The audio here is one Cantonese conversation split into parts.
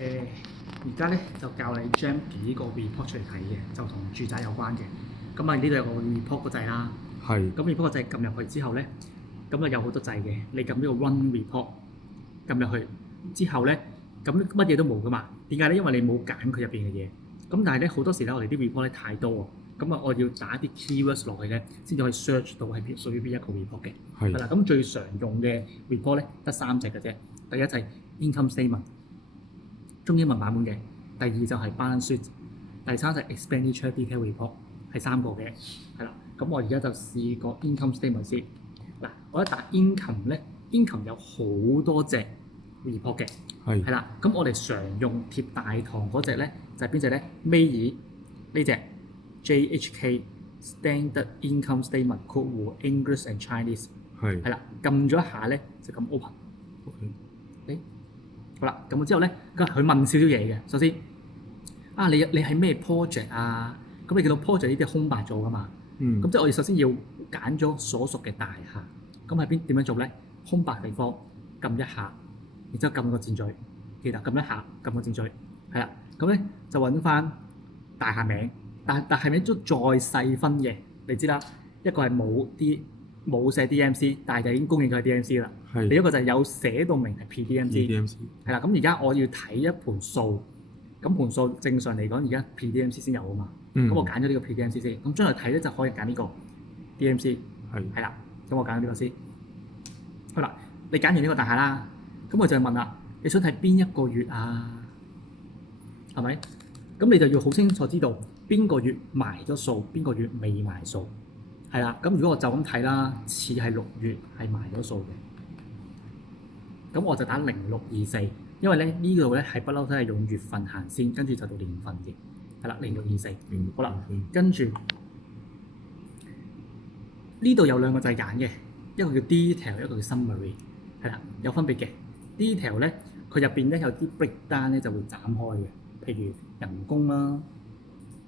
而家咧就教你將幾個 report 出嚟睇嘅，就同住宅有關嘅。咁啊，呢度有個 report 個掣啦。係。咁 report 個掣撳入去之後咧，咁啊有好多掣嘅。你撳呢個 run report，撳入去之後咧，咁乜嘢都冇噶嘛？點解咧？因為你冇揀佢入邊嘅嘢。咁但係咧好多時咧，我哋啲 report 咧太多喎。咁啊，我要打啲 keywords 落去咧，先至可以 search 到係屬於邊一個 report 嘅。係。啦，咁最常用嘅 report 咧得3隻嘅啫。第一就係 income statement。中英文版本嘅，第二就係 balance sheet，第三就係 expenditure detail report， 係3個嘅，係啦。咁我而家就試個 income statement 先。嗱，我一打 income 咧 ，income 有好多隻 report 嘅，係啦。咁我哋常用貼大堂嗰隻咧，就係邊隻咧？尾二呢隻 JHK Standard Income Statement 括弧 English and Chinese， 係啦。撳咗一下咧，就咁 open。好啦，咁之後咧，佢問少少嘢嘅。首先，你係咩 project 啊？咁你見到 project 呢啲係空白咗噶嘛？咁即係我哋首先要揀咗所屬嘅大廈。咁喺邊點樣做咧？空白地方撳一下，然之後撳個箭嘴，記得撳一下，撳個箭嘴，係啦。咁咧就揾翻大廈名，但係名都再細分嘅。你知啦，一個係冇寫 DMC， 但係就已經公認咗係 DMC 啦。另一個就係有寫到明係 PDMC， 係啦。咁而家我要睇一盤數，咁盤數正常嚟講，而家 PDMC 先有啊嘛。咁我揀咗呢個 PDMC 先，咁將來睇咧就可以揀呢個 DMC， 係啦。咁我揀咗呢個先。好啦，你揀完呢個大廈啦，咁我就問啦，你想睇邊一個月啊？係咪？咁你就要好清楚知道邊個月埋咗數，邊個月未埋數。係啦，咁如果我就咁睇啦，似係6月係埋咗數嘅，咁我就打0624，因為咧呢度咧係不嬲都係用月份行先，跟住就到年份嘅，係啦0624。好啦，跟住呢度有2個掣揀嘅，一個叫 detail， 一個叫 summary， 係啦，有分別嘅。detail 咧，佢入邊咧有啲 breakdown 咧就會斬開嘅，譬如人工啦，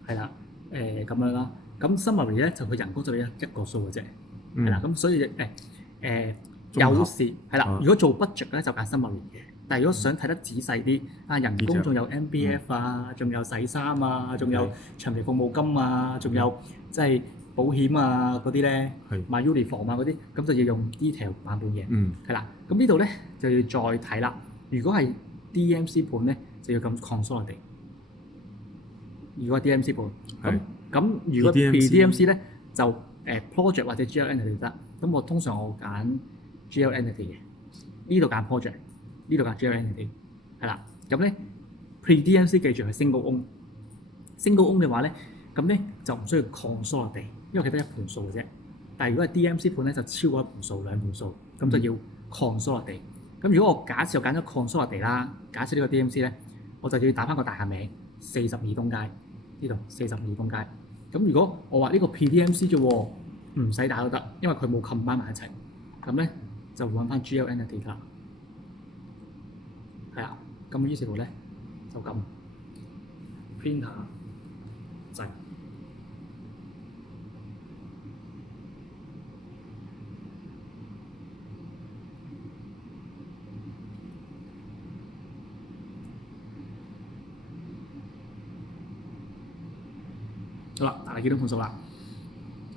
係啦，咁樣啦。咁 summary 咧就佢人工就一個數嘅啫，係啦。咁所以有時係啦，如果做 budget 咧就揀 summary 嘅，但係如果想睇得仔細啲，人工仲有 MBF 啊，仲有洗衫啊，仲有長期服務金啊，仲有即係保險啊嗰啲咧，買 uniform 啊嗰啲，咁就要用 detail 版本嘅，係啦。咁呢度咧就要再睇啦。如果係 DMC 盤咧，就要咁 consolidate。如果係 DMC 盤，咁如果 PDMC 咧就project 或者 GL entity 得。咁我通常我揀 GL entity 嘅，呢度揀 project， 呢度揀 GL entity， 係啦。咁咧 PDMC 記住係 single own 嘅話咧，咁咧就唔需要 consolidate， 因為佢得一盤數嘅啫。但係如果係 DMC 盤咧，就超過一盤數、2盤數，咁就要 consolidate。咁如果我假設我揀咗 consolidate 啦，假設呢個 DMC 咧，我就要打翻個大廈名42東街，呢度42東街。咁如果我話呢個 PDMC 啫喎，唔使打都得，因為佢冇 combine 埋一齊。咁咧就揾翻 GL entity 啦，係啦。咁於是乎咧就撳 printer 掣。好啦，大家見到盤數啦。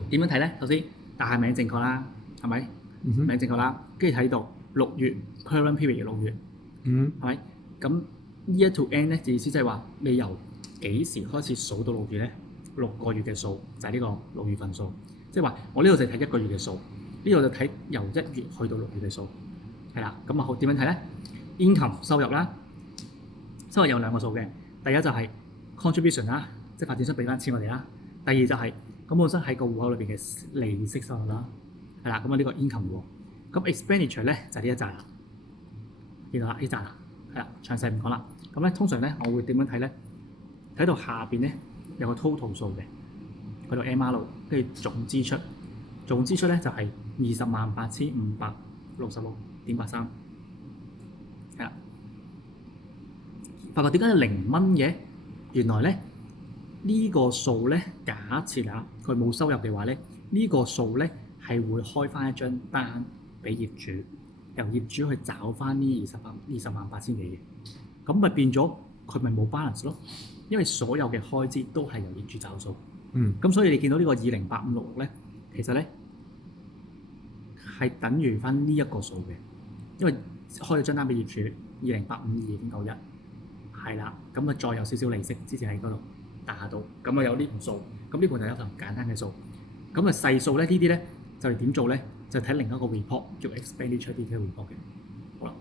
點樣睇咧？首先，大廈名正確啦，係咪？名正確啦。跟住睇到6月 current period 嘅6月，係咪？咁 year to end 咧，意思即係話你由幾時開始數到6月咧？6個月嘅數就係呢個6月份數。即係話我呢度就睇1個月嘅數，呢度就睇由1月去到6月嘅數，係啦。咁啊好點樣睇咧 ？income 收入啦，收入有2個數嘅。第一就係 contribution 啦。即係發展商俾翻錢我哋啦。第二就係咁本身喺個戶口裏邊嘅利息收入啦，係啦。咁啊呢個 income 喎。咁 expenditure 咧就係呢一紮啦，見到啦呢紮啦，係啦，詳細唔講啦。咁咧通常咧我會點樣睇咧？睇到下邊咧有個 total 數嘅，去到 MR 跟住總支出，總支出咧就係208,566.83，係啦。發覺點解有0蚊嘅？原來咧呢個數咧，假設佢冇收入嘅話咧，呢個數咧係會開翻一張單俾業主，由業主去找翻呢20萬8千幾嘅。咁咪變咗佢咪冇 balance 咯，因為所有嘅開支都係由業主找數。咁所以你見到呢個208566咧，其實咧係等於翻呢一個數嘅，因為開咗張單俾業主208522.91，係啦，咁啊再有少少利息之前喺嗰度打下到，咁啊有呢盤數，咁呢盤就有份簡單嘅數，咁啊細數咧呢啲咧就係點做咧？就睇另一個 report 叫 expenditure detail report 嘅，好啦。